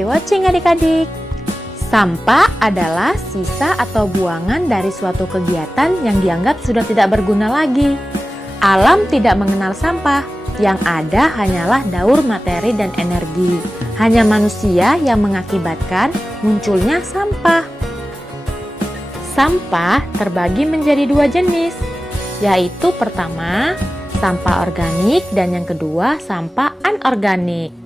Happy watching adik-adik! Sampah adalah sisa atau buangan dari suatu kegiatan yang dianggap sudah tidak berguna lagi. Alam tidak mengenal sampah, yang ada hanyalah daur materi dan energi. Hanya manusia yang mengakibatkan munculnya sampah. Sampah terbagi menjadi dua jenis, yaitu pertama, sampah organik dan yang kedua, sampah anorganik.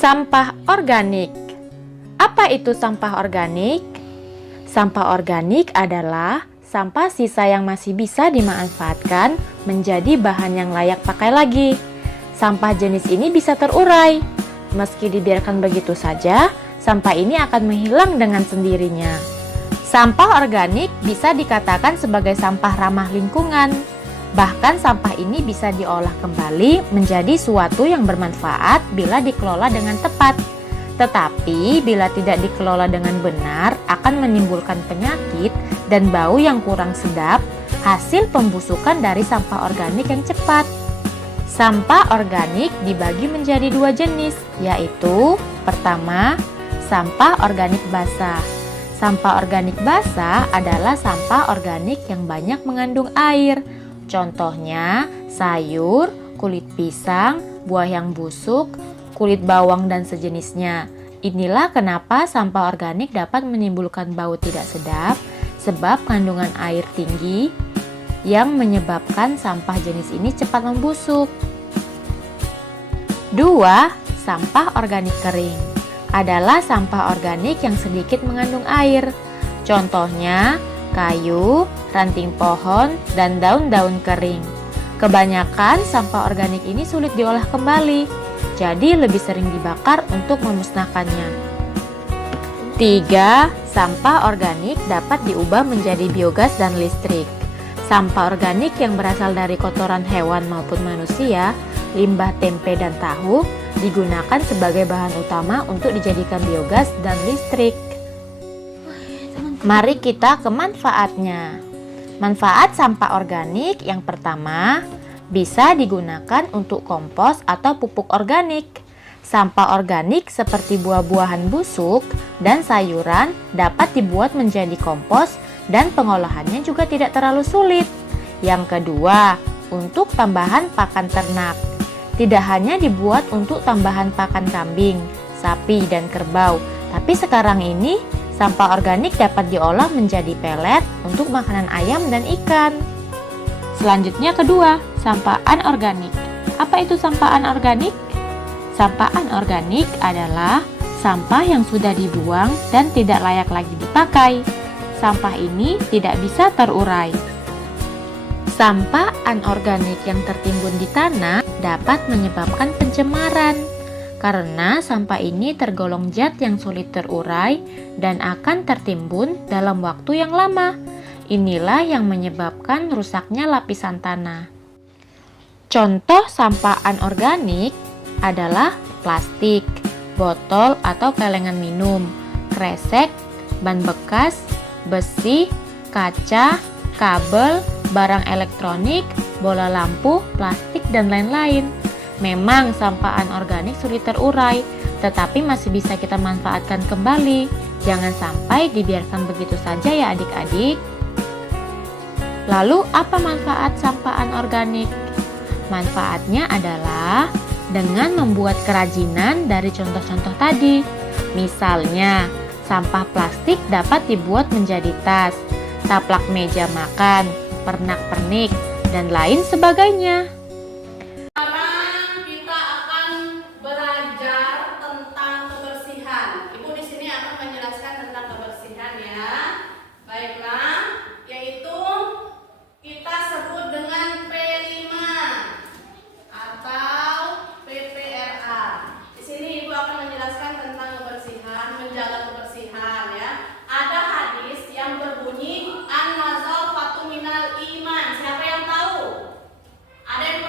Sampah organik. Apa itu sampah organik? Sampah organik adalah sampah sisa yang masih bisa dimanfaatkan menjadi bahan yang layak pakai lagi. Sampah jenis ini bisa terurai. Meski dibiarkan begitu saja, sampah ini akan menghilang dengan sendirinya. Sampah organik bisa dikatakan sebagai sampah ramah lingkungan. Bahkan sampah ini bisa diolah kembali menjadi suatu yang bermanfaat bila dikelola dengan tepat. Tetapi bila tidak dikelola dengan benar akan menimbulkan penyakit dan bau yang kurang sedap, hasil pembusukan dari sampah organik yang cepat. Sampah organik dibagi menjadi dua jenis, yaitu pertama, sampah organik basah. Sampah organik basah adalah sampah organik yang banyak mengandung air. Contohnya sayur, kulit pisang, buah yang busuk, kulit bawang dan sejenisnya. Inilah kenapa sampah organik dapat menimbulkan bau tidak sedap, sebab kandungan air tinggi yang menyebabkan sampah jenis ini cepat membusuk. 2. Sampah organik kering adalah sampah organik yang sedikit mengandung air. Contohnya kayu, ranting pohon, dan daun-daun kering. Kebanyakan sampah organik ini sulit diolah kembali, jadi lebih sering dibakar untuk memusnahkannya. 3. Sampah organik dapat diubah menjadi biogas dan listrik. Sampah organik yang berasal dari kotoran hewan maupun manusia, limbah tempe dan tahu, digunakan sebagai bahan utama untuk dijadikan biogas dan listrik. Mari kita ke manfaatnya. Manfaat sampah organik yang pertama, bisa digunakan untuk kompos atau pupuk organik. Sampah organik seperti buah-buahan busuk dan sayuran dapat dibuat menjadi kompos dan pengolahannya juga tidak terlalu sulit. Yang kedua, untuk tambahan pakan ternak. Tidak hanya dibuat untuk tambahan pakan kambing, sapi, dan kerbau, tapi sekarang ini sampah organik dapat diolah menjadi pelet untuk makanan ayam dan ikan. Selanjutnya kedua, sampah anorganik. Apa itu sampah anorganik? Sampah anorganik adalah sampah yang sudah dibuang dan tidak layak lagi dipakai. Sampah ini tidak bisa terurai. Sampah anorganik yang tertimbun di tanah dapat menyebabkan pencemaran. Karena sampah ini tergolong zat yang sulit terurai dan akan tertimbun dalam waktu yang lama. Inilah yang menyebabkan rusaknya lapisan tanah. Contoh sampah anorganik adalah plastik, botol atau kelengan minum, kresek, ban bekas, besi, kaca, kabel, barang elektronik, bola lampu, plastik, dan lain-lain. Memang sampah anorganik sulit terurai, tetapi masih bisa kita manfaatkan kembali. Jangan sampai dibiarkan begitu saja ya adik-adik. Lalu apa manfaat sampah anorganik? Manfaatnya adalah dengan membuat kerajinan dari contoh-contoh tadi. Misalnya, sampah plastik dapat dibuat menjadi tas, taplak meja makan, pernak-pernik, dan lain sebagainya. Ada yang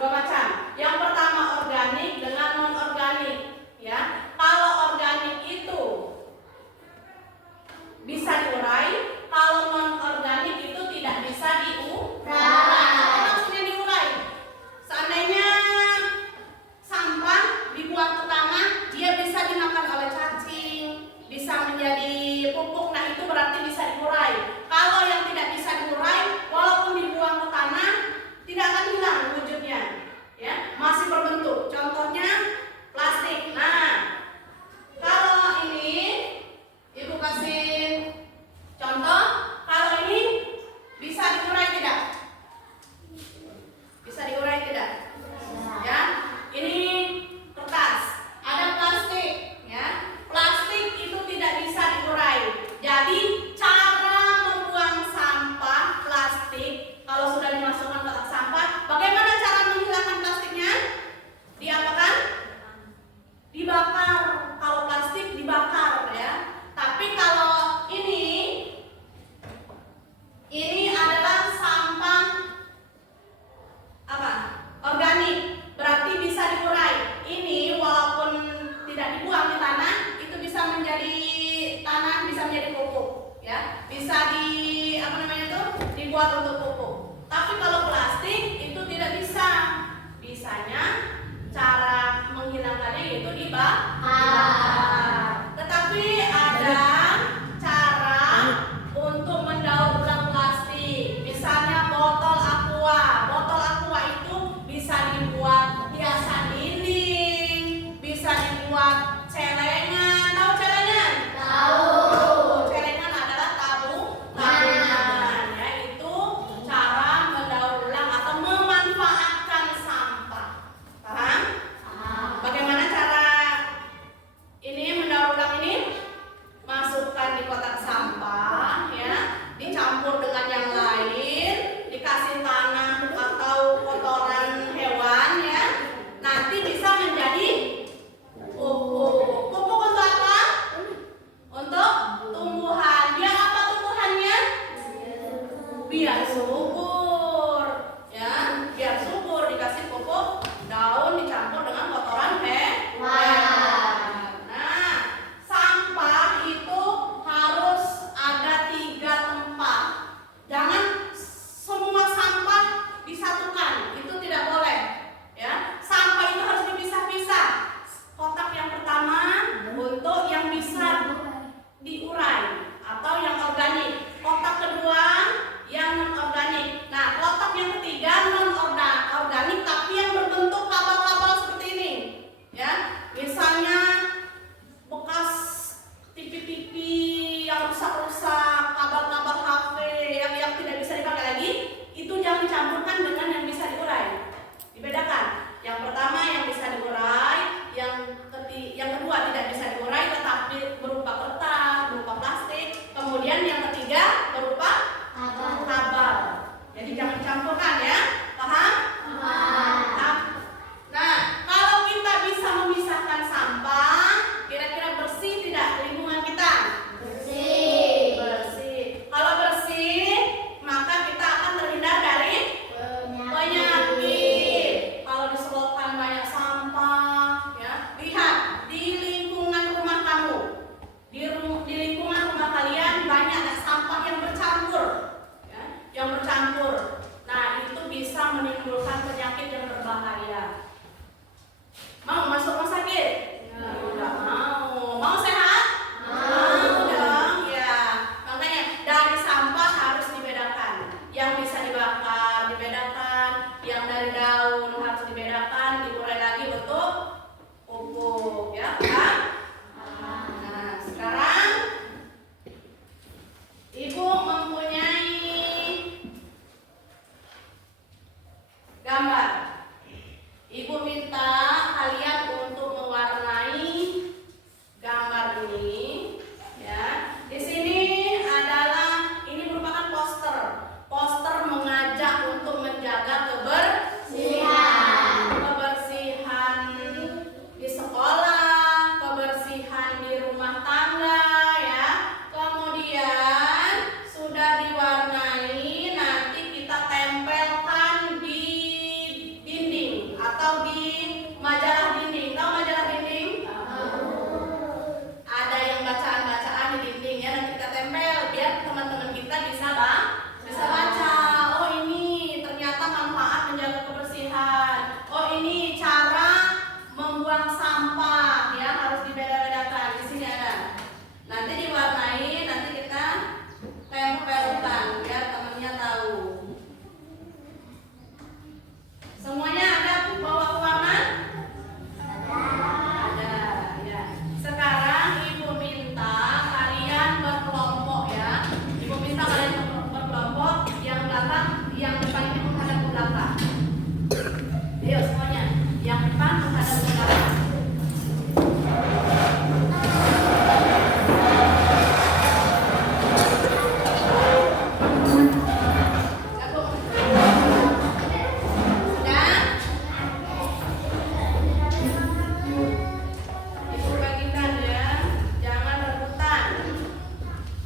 dua macam. Yang pertama organik dengan non organik, ya. Kalau organik itu bisa diurai, kalau non organik itu tidak bisa diurai. Apa maksudnya diurai? Seandainya sampah dibuang ke tanah, dia bisa dimakan oleh cacing, bisa menjadi pupuk. Nah, itu berarti bisa diurai. Kalau yang tidak bisa diurai, walaupun dibuang ke tanah, tidak akan hilang wujudnya, ya. majalah dinding. Tahu majalah dinding? Ada yang bacaan-bacaan di dinding ya, nanti kita tempel biar teman-teman kita bisa baca. Oh ini ternyata manfaat menjaga kebersihan. Oh ini cara membuang sampah ya, harus dibeda-bedakan. Di sini ada. Nanti diwarnai, nanti kita tempelkan biar temannya tahu. Semuanya ada bawa warna? Ada, ya. Sekarang Ibu minta kalian berkelompok ya. Ibu minta kalian berkelompok, yang belakang, yang depan ini menghadap ke belakang. Ayo semuanya, yang depan menghadap ke belakang. Ibu bagikan ya, jangan rebutan.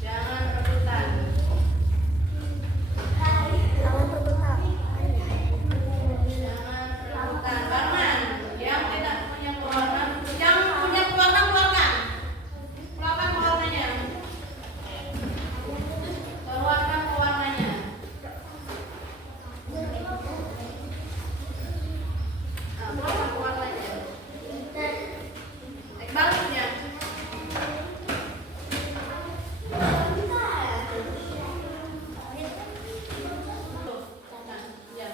Jangan rebutan. Jangan rebutan. Barman, yang tidak punya keluarga, yang punya keluarga keluarkan. Keluarkan keluarganya. Keluarkan keluarganya. Nah, keluarkan keluarganya. Iqbal punya. Ya.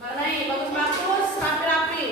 Warnai bagus-bagus, rapi-rapi.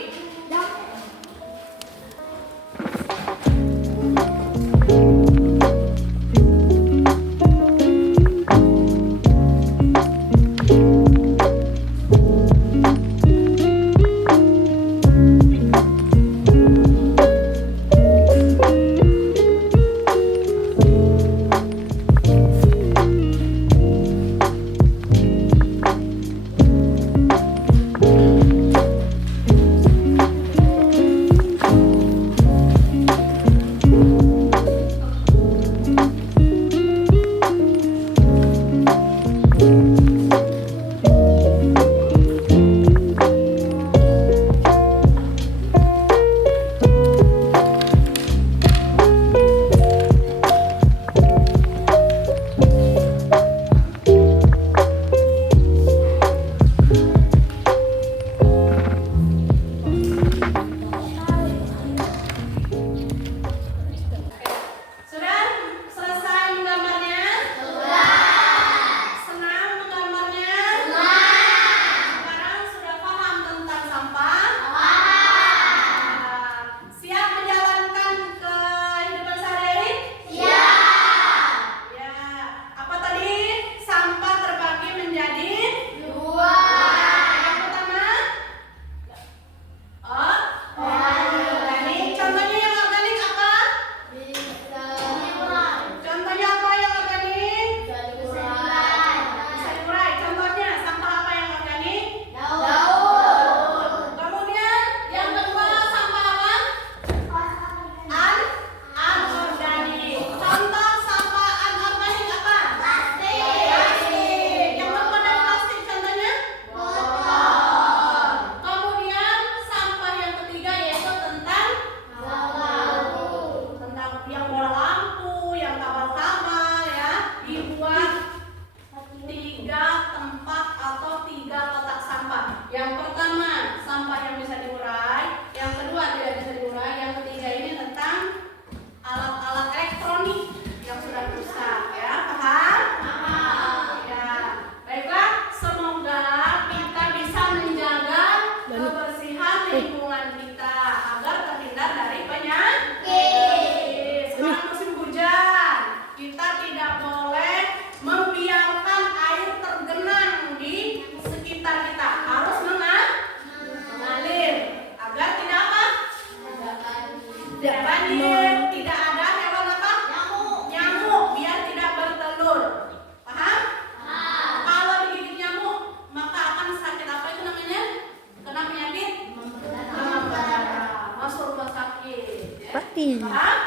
Sudah selesai menggambarnya? Senang menggambarnya? Sekarang sudah paham tentang sampah? Siap menjalankan kehidupan sehari-hari? Ya. Apa tadi? Sampah terbagi menjadi dua. Yang pertama? Organik. Contohnya yang organik apa? Contohnya apa yang organik? Bisa diurai. Contohnya sampah apa yang organik? Daun. Kemudian yang kedua sampah apa? Anorganik. Contoh sampah anorganik apa? Plastik. Yang terbuat dari plastik contohnya? Botol. Kemudian sampah yang ketiga yaitu tentang yang bola lampu, yang kabel-kabel ya, dibuat 3 tempat atau 3 kotak sampah. Yang pertama sampah yang bisa diurai, yang kedua tidak bisa diurai, yang ketiga ini tentang alat-alat elektronik yang sudah rusak ya. Paham? Ya. Baiklah, semoga kita bisa menjaga kebersihan lingkungan kita agar terhindar dari penyakit. Sekarang musim hujan, kita tidak boleh membiarkan air tergenang di sekitar kita. Harus mengalir agar tidak apa? Tidak banjir, tidak ada hewan apa? Nyamuk, biar tidak bertelur. Paham? Kalau digigit nyamuk, maka akan sakit apa itu namanya? Kena penyakit? Demam berdarah. Masuk rumah sakit. Ya? Paham?